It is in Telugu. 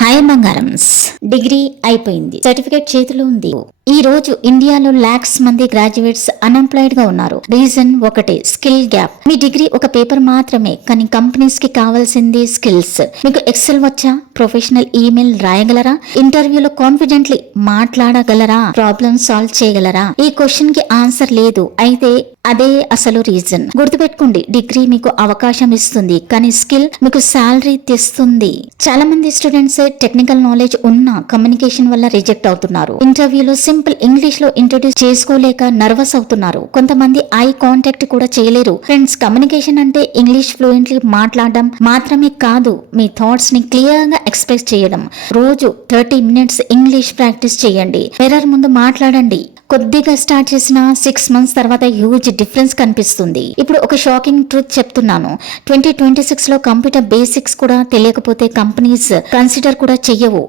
హాయ్ బంగారమ్స్, డిగ్రీ అయిపోయింది, సర్టిఫికేట్ చేతిలో ఉంది. ఈ రోజు ఇండియాలో లాక్స్ మంది గ్రాడ్యుయేట్స్ అన్ఎంప్లాయిడ్ గా ఉన్నారు. రీజన్ ఒకటే, స్కిల్ గ్యాప్. మీ డిగ్రీ ఒక పేపర్ మాత్రమే, కానీ కంపెనీస్ కి కావాల్సింది స్కిల్స్. మీకు ఎక్సెల్ వచ్చా? ప్రొఫెషనల్ ఈమెయిల్ రాయగలరా? ఇంటర్వ్యూలో కాన్ఫిడెంట్లీ మాట్లాడగలరా? ప్రాబ్లమ్ సాల్వ్ చేయగలరా? ఈ క్వశ్చన్ కి ఆన్సర్ లేదు. అయితే అదే అసలు రీజన్. గుర్తుపెట్టుకోండి, డిగ్రీ మీకు అవకాశం ఇస్తుంది, కానీ స్కిల్ మీకు శాలరీ తెస్తుంది. చాలా మంది స్టూడెంట్స్ టెక్నికల్ నాలెడ్జ్ ఉన్న కమ్యూనికేషన్ వల్ల రిజెక్ట్ అవుతున్నారు. ఇంటర్వ్యూలో సింపుల్ ఇంగ్లీష్ లో ఇంట్రొడ్యూస్ చేసుకోలేక నర్వస్ అవుతున్నారు. కొంతమంది ఐ కాంటాక్ట్ కూడా చేయలేరు. ఫ్రెండ్స్, కమ్యూనికేషన్ అంటే ఇంగ్లీష్ ఫ్లూయెంట్లీ మాట్లాడడం మాత్రమే కాదు, మీ థాట్స్ ని క్లియర్ గా ఎక్స్ప్రెస్ చేయడం. రోజు 30 minutes ఇంగ్లీష్ ప్రాక్టీస్ చేయండి. మిర్రర్ ముందు మాట్లాడండి. కొద్దిగా స్టార్ట్ చేసిన 6 months తర్వాత హ్యూజ్ డిఫరెన్స్ కనిపిస్తుంది. ఇప్పుడు ఒక షాకింగ్ ట్రూత్ చెప్తున్నాను. 2026 లో కంప్యూటర్ బేసిక్స్ కూడా తెలియకపోతే కంపెనీస్ కన్సిడర్ కూడా చెయ్యవు.